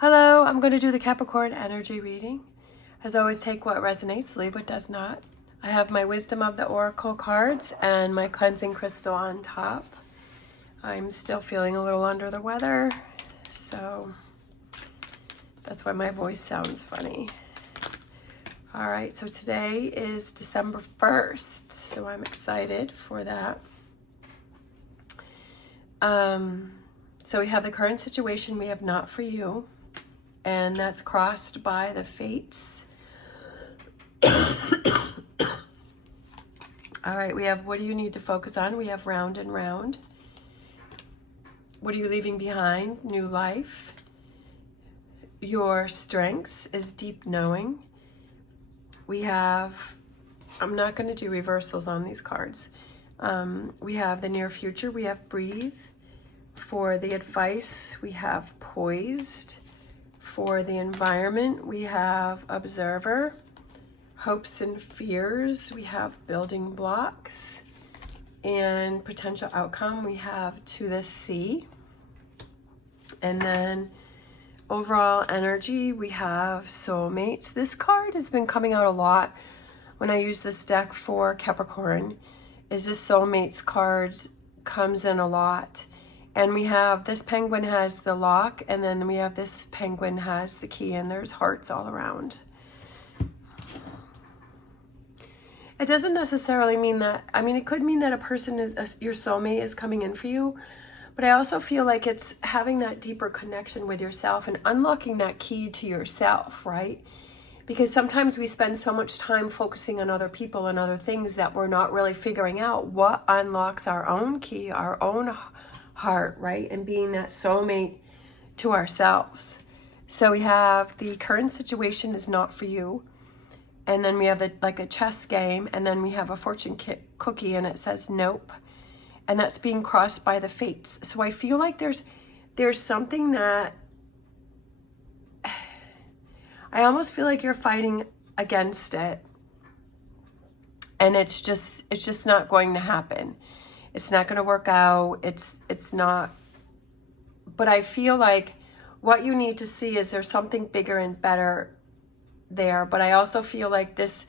Hello, I'm going to do the Capricorn energy reading. As always, take what resonates, leave what does not. I have my Wisdom of the Oracle cards and my cleansing crystal on top. I'm still feeling a little under the weather, so that's why my voice sounds funny. All right, so today is December 1st, so I'm excited for that. So we have the current situation we have not for you, and that's crossed by the fates. All right, we have what do you need to focus on? We have round and round. What are you leaving behind? New life. Your strengths is deep knowing. We have, I'm not going to do reversals on these cards. We have the near future. We have breathe. For the advice, we have poised. For the environment, we have observer. Hopes and fears, we have building blocks. And potential outcome, we have to the sea. And then overall energy, we have soulmates. This card has been coming out a lot when I use this deck for Capricorn. Is this soulmates card comes in a lot. And we have this penguin has the lock, and then we have this penguin has the key, and there's hearts all around. It doesn't necessarily mean that, I mean, it could mean that a person is, your soulmate is coming in for you, but I also feel like it's having that deeper connection with yourself and unlocking that key to yourself, right? Because sometimes we spend so much time focusing on other people and other things that we're not really figuring out what unlocks our own key, our own heart, right? And being that soulmate to ourselves. So we have the current situation is not for you. And then we have like a chess game, and then we have a fortune cookie, and it says nope. And that's being crossed by the fates. So I feel like there's something that I almost feel like you're fighting against it. And it's just not going to happen. It's not going to work out. It's not. But I feel like what you need to see is there's something bigger and better there. But I also feel like this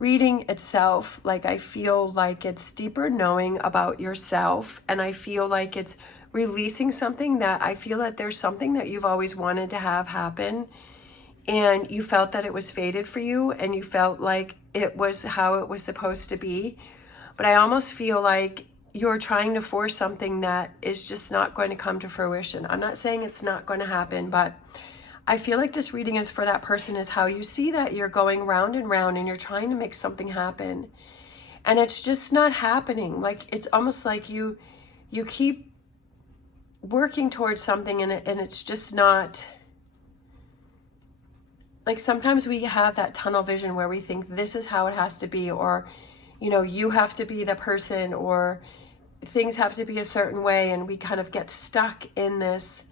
reading itself, like I feel like it's deeper knowing about yourself, and I feel like it's releasing something that I feel that there's something that you've always wanted to have happen, and you felt that it was fated for you, and you felt like it was how it was supposed to be. But I almost feel like you're trying to force something that is just not going to come to fruition. I'm not saying it's not going to happen, but I feel like this reading is for that person, is how you see that you're going round and round and you're trying to make something happen. And it's just not happening. Like, it's almost like you keep working towards something and it's just not. Like, sometimes we have that tunnel vision where we think this is how it has to be, or, you know, you have to be the person, or things have to be a certain way, and we kind of get stuck in this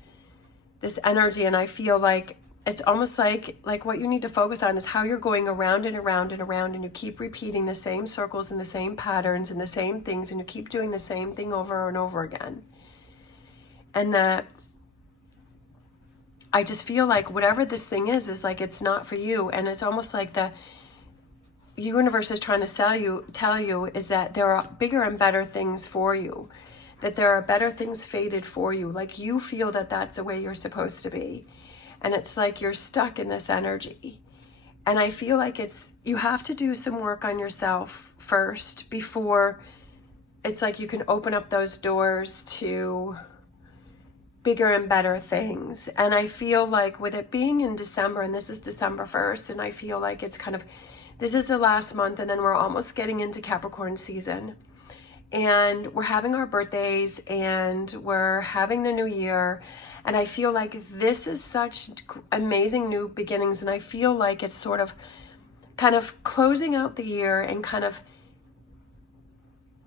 energy. And I feel like it's almost like what you need to focus on is how you're going around and around and around, and you keep repeating the same circles and the same patterns and the same things, and you keep doing the same thing over and over again. And that I just feel like whatever this thing is like it's not for you. And it's almost like the universe is trying to tell you is that there are bigger and better things for you, that there are better things fated for you. Like, you feel that that's the way you're supposed to be, and it's like you're stuck in this energy. And I feel like you have to do some work on yourself first before it's like you can open up those doors to bigger and better things. And I feel like with it being in December, and this is December 1st, and I feel like it's kind of, this is the last month, and then we're almost getting into Capricorn season. And we're having our birthdays, and we're having the new year. And I feel like this is such amazing new beginnings. And I feel like it's sort of kind of closing out the year and kind of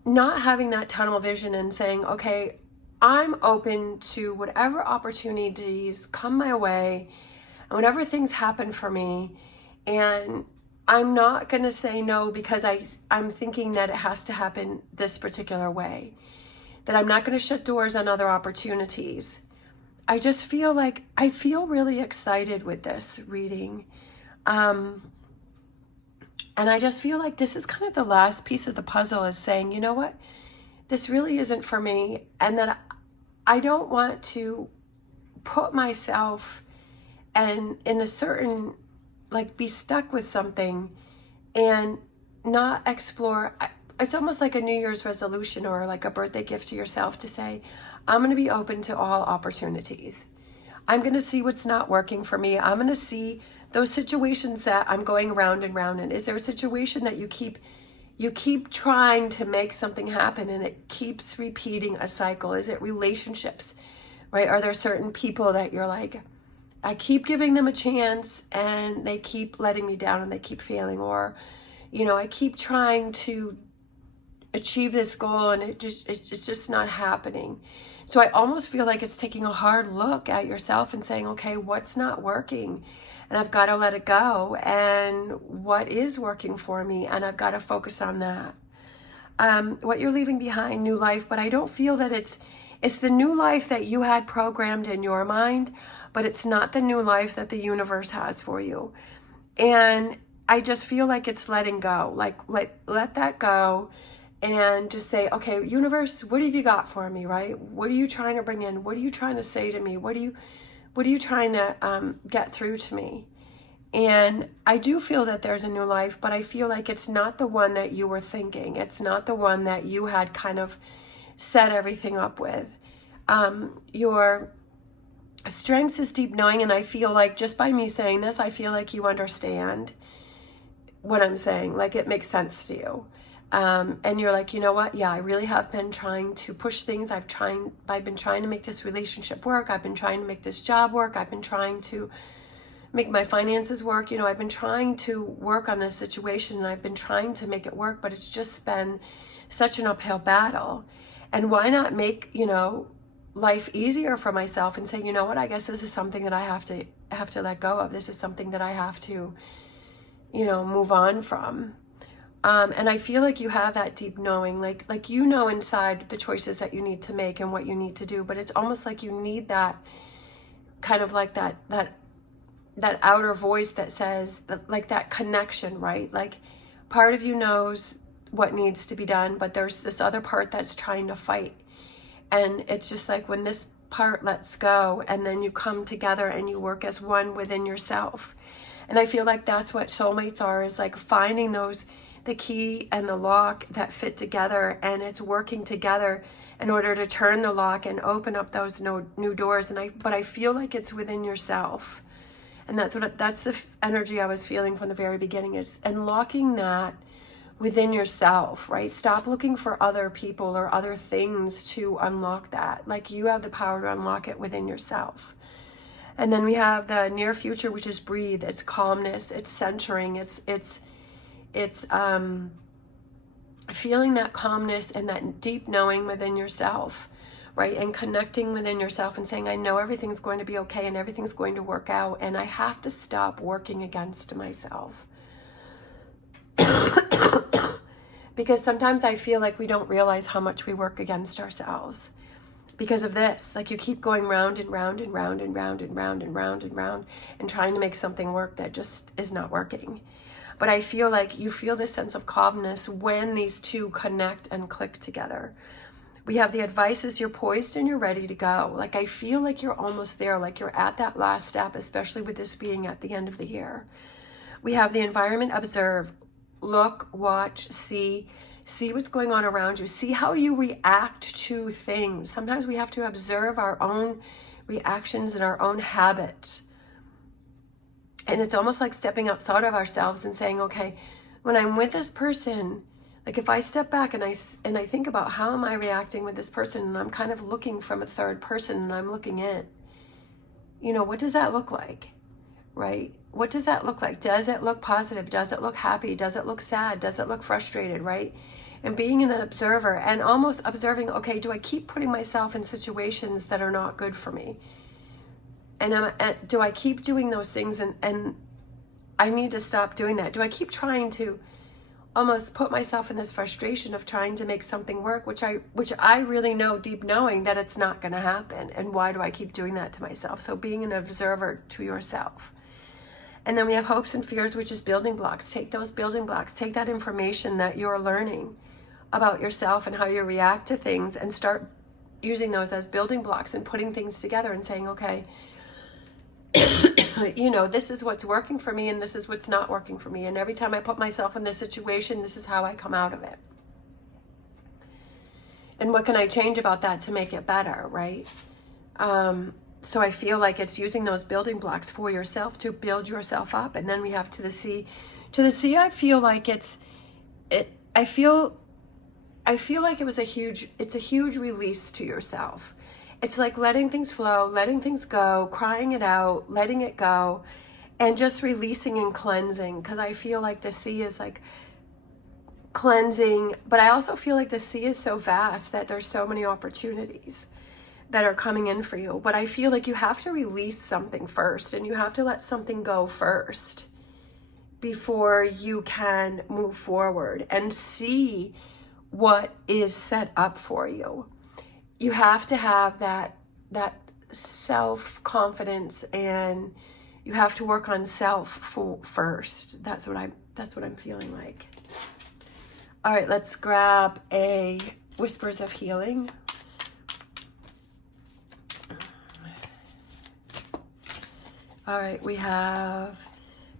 not having that tunnel vision and saying, okay, I'm open to whatever opportunities come my way and whatever things happen for me. And I'm not going to say no because I'm thinking that it has to happen this particular way. That I'm not going to shut doors on other opportunities. I just feel like, I feel really excited with this reading. And I just feel like this is kind of the last piece of the puzzle, is saying, you know what, this really isn't for me. And that I don't want to put myself and in a certain, like, be stuck with something and not explore. It's almost like a New Year's resolution or like a birthday gift to yourself, to say, I'm going to be open to all opportunities. I'm going to see what's not working for me. I'm going to see those situations that I'm going round and round in. Is there a situation that you keep trying to make something happen and it keeps repeating a cycle? Is it relationships, right? Are there certain people that you're like, I keep giving them a chance and they keep letting me down and they keep failing? Or, you know, I keep trying to achieve this goal and it's just not happening. So I almost feel like it's taking a hard look at yourself and saying, okay, what's not working? And I've got to let it go. And what is working for me? And I've got to focus on that. What you're leaving behind, new life, but I don't feel that it's the new life that you had programmed in your mind, but it's not the new life that the universe has for you. And I just feel like it's letting go, like let that go and just say, okay, universe, what have you got for me, right? What are you trying to bring in? What are you trying to say to me? What are you trying to get through to me? And I do feel that there's a new life, but I feel like it's not the one that you were thinking. It's not the one that you had kind of set everything up with. Your strengths is deep knowing, and I feel like just by me saying this, I feel like you understand what I'm saying. Like, it makes sense to you. And you're like, you know what? Yeah, I really have been trying to push things. I've been trying to make this relationship work. I've been trying to make this job work. I've been trying to make my finances work. You know, I've been trying to work on this situation and I've been trying to make it work, but it's just been such an uphill battle. And why not make, you know, life easier for myself and say, you know what, I guess this is something that I have to let go of. This is something that I have to, you know, move on from. And I feel like you have that deep knowing, like you know inside the choices that you need to make and what you need to do, but it's almost like you need that kind of like that outer voice that says that, like that connection, right? Like part of you knows what needs to be done, but there's this other part that's trying to fight. And it's just like when this part lets go and then you come together and you work as one within yourself. And I feel like that's what soulmates are, is like finding the key and the lock that fit together, and it's working together in order to turn the lock and open up those new doors. But I feel like it's within yourself. And that's the energy I was feeling from the very beginning, is unlocking that within yourself, right? Stop looking for other people or other things to unlock that. Like, you have the power to unlock it within yourself. And then we have the near future, which is breathe. It's calmness, it's centering, it's feeling that calmness and that deep knowing within yourself, right? And connecting within yourself and saying, I know everything's going to be okay and everything's going to work out, and I have to stop working against myself. Because sometimes I feel like we don't realize how much we work against ourselves because of this. Like, you keep going round and round and round and round and round and round and round and trying to make something work that just is not working. But I feel like you feel this sense of calmness when these two connect and click together. We have the advice is you're poised and you're ready to go. Like, I feel like you're almost there, like you're at that last step, especially with this being at the end of the year. We have the environment, observe, look, watch, see what's going on around you. See how you react to things. Sometimes we have to observe our own reactions and our own habits. And it's almost like stepping outside of ourselves and saying, okay, when I'm with this person, like if I step back and I think about how am I reacting with this person, and I'm kind of looking from a third person and I'm looking in, you know, what does that look like, right? What does that look like? Does it look positive? Does it look happy? Does it look sad? Does it look frustrated, right? And being an observer and almost observing, okay, do I keep putting myself in situations that are not good for me? And do I keep doing those things and I need to stop doing that? Do I keep trying to almost put myself in this frustration of trying to make something work, which I really know deep knowing that it's not going to happen. And why do I keep doing that to myself? So being an observer to yourself. And then we have hopes and fears, which is building blocks. Take those building blocks, take that information that you're learning about yourself and how you react to things, and start using those as building blocks and putting things together and saying, okay, you know, this is what's working for me and this is what's not working for me. And every time I put myself in this situation, this is how I come out of it. And what can I change about that to make it better, right? So I feel like it's using those building blocks for yourself to build yourself up. And then we have to the sea. To the sea, I feel like I feel like it's a huge release to yourself. It's like letting things flow, letting things go, crying it out, letting it go, and just releasing and cleansing. Because I feel like the sea is like cleansing, but I also feel like the sea is so vast that there's so many opportunities that are coming in for you. But I feel like you have to release something first, and you have to let something go first before you can move forward and see what is set up for you. You have to have that self-confidence, and you have to work on self first. That's what I'm feeling like. All right, let's grab a Whispers of Healing. All right, we have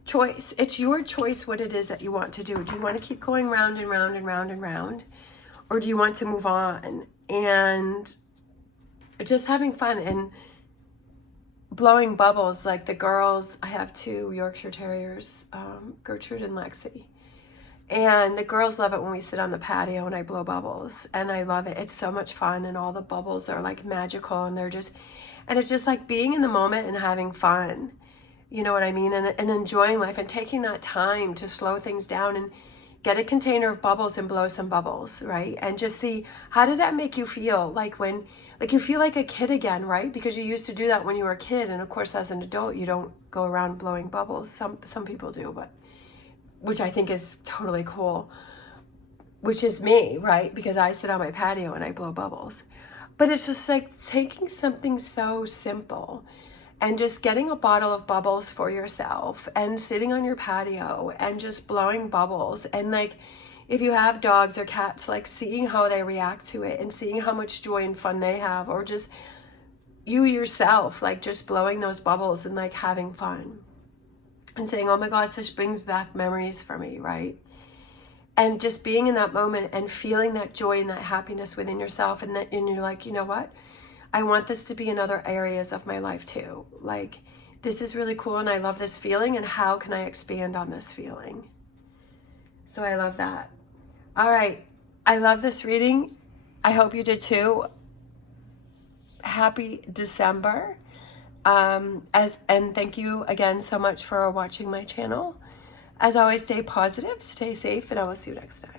choice. It's your choice what it is that you want to do. Do you want to keep going round and round and round and round? Or do you want to move on and just having fun and blowing bubbles like the girls? I have 2 Yorkshire Terriers, Gertrude and Lexi. And the girls love it when we sit on the patio and I blow bubbles. And I love it. It's so much fun, and all the bubbles are like magical, and it's just like being in the moment and having fun. You know what I mean? And enjoying life and taking that time to slow things down and get a container of bubbles and blow some bubbles, right? And just see, how does that make you feel? Like when, like you feel like a kid again, right? Because you used to do that when you were a kid. And of course, as an adult, you don't go around blowing bubbles. Some people do, but which I think is totally cool, which is me, right? Because I sit on my patio and I blow bubbles. But it's just like taking something so simple and just getting a bottle of bubbles for yourself and sitting on your patio and just blowing bubbles. And like, if you have dogs or cats, like seeing how they react to it and seeing how much joy and fun they have, or just you yourself, like just blowing those bubbles and like having fun and saying, oh my gosh, this brings back memories for me, right? And just being in that moment and feeling that joy and that happiness within yourself. And you're like, you know what? I want this to be in other areas of my life too. Like, this is really cool and I love this feeling, and how can I expand on this feeling? So I love that. All right. I love this reading. I hope you did too. Happy December. And thank you again so much for watching my channel. As always, stay positive, stay safe, and I will see you next time.